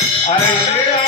Aleluya.